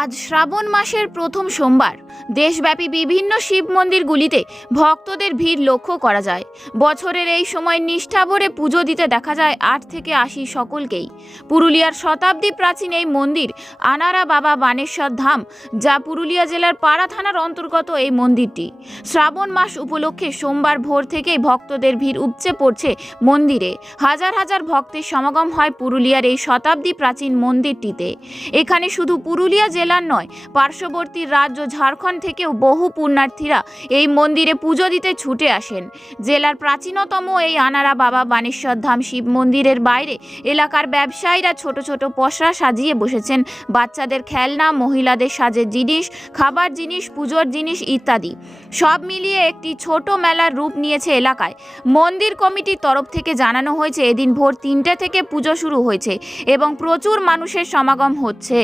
আজ শ্রাবণ মাসের প্রথম সোমবার দেশব্যাপী বিভিন্ন শিব মন্দিরগুলিতে ভক্তদের ভিড় লক্ষ্য করা যায়। বছরের এই সময় নিষ্ঠা ভরে পুজো দিতে দেখা যায় 8 থেকে 80 সকলকেই। পুরুলিয়ার শতাব্দী প্রাচীন এই মন্দির আনারা বাবা বানেশ্বর ধাম, যা পুরুলিয়া জেলার পাড়া থানার অন্তর্গত এই মন্দিরটি। শ্রাবণ মাস উপলক্ষে সোমবার ভোর থেকেই ভক্তদের ভিড় উপচে পড়ছে মন্দিরে। হাজার হাজার ভক্তের সমাগম হয় পুরুলিয়ার এই শতাব্দী প্রাচীন মন্দিরটিতে। এখানে শুধু পুরুলিয়া জেলার নয়, পার্শ্ববর্তী রাজ্য ঝাড়খণ্ড থেকেও বহু পুণ্যার্থীরা এই মন্দিরে পুজো দিতে ছুটে আসেন। জেলার প্রাচীনতম এই আনারা বাবা বানেশ্বর ধাম শিব মন্দিরের বাইরে এলাকার ব্যবসায়ীরা ছোট ছোট পসরা সাজিয়ে বসেছেন। বাচ্চাদের খেলনা, মহিলাদের সাজের জিনিস, খাবার জিনিস, পুজোর জিনিস ইত্যাদি সব মিলিয়ে একটি ছোট মেলার রূপ নিয়েছে এলাকায়। মন্দির কমিটির তরফ থেকে জানানো হয়েছে, এদিন ভোর 3টে থেকে পুজো শুরু হয়েছে এবং প্রচুর মানুষের সমাগম হচ্ছে।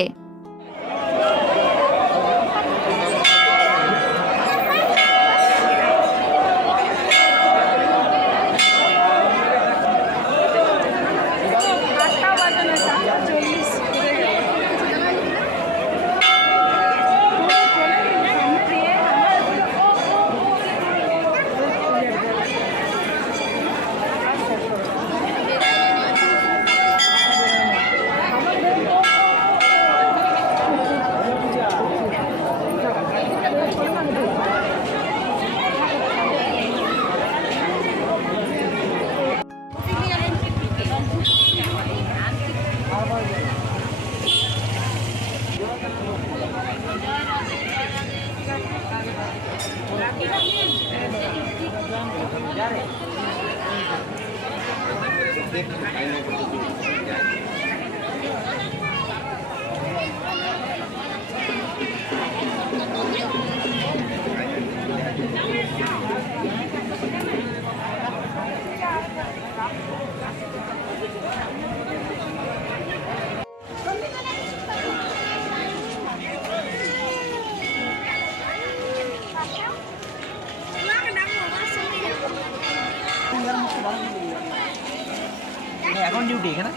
এখন ডিউটি এখানে